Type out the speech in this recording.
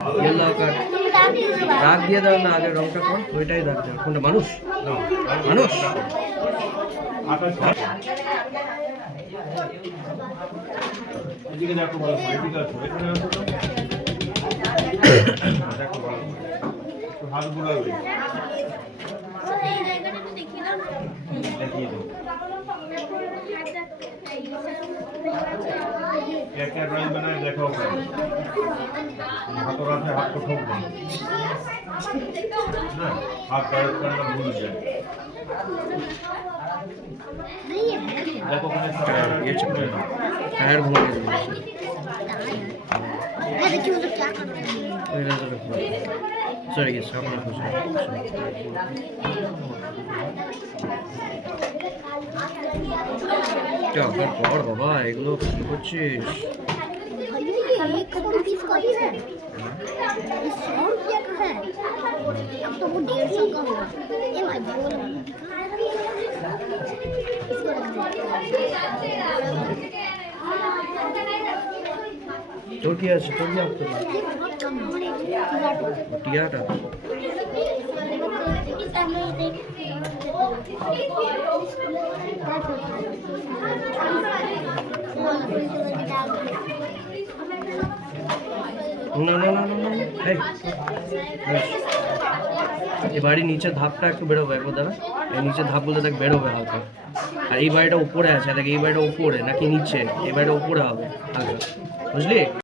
Yellow card দাগ দিয়ে দাও না, আগে রংটা কোন ওইটাই দাগ দাও। কোনটা মানুষ? মানুষ এদিকে দেখো ভালো করে, এদিকে আসো, এখানে আসো তো। দেখো ভালো করে। একটু হাত বুলাবে। দেখিয়ে দাও। क्या ड्राइंग बनाए देखो हाथों रात में हाथ को ठोक दें ना, हाथ दर्द करना भूल जाए। देखो ये चल रहा है टायर घुमा के देखिए वो क्या कर रहे हैं। सॉरी ये सामने कुछ क्या कर पड़ बाबा এগুলো কি করছিস? ये कद्दू पीस का ही है, ये 100 रुपया का है, अब तो वो 150 का होगा। ये भाई बोल इसको रख दे। তোর কি আছে? তোর কি আছে? ये बहुत कम है টিয়াটা না না না না এই এই বাড়ি নিচে ধাপটা একটু বেরোবে একবার দাঁড়া, এই নিচে ধাপগুলো দেখ বেরোবে হালকা। আর এই বাড়িটা উপরে আছে, দেখ এই বাড়িটা উপরে নাকি নিচে, এই বাড়িটা উপরে হবে হালকা, বুঝলি?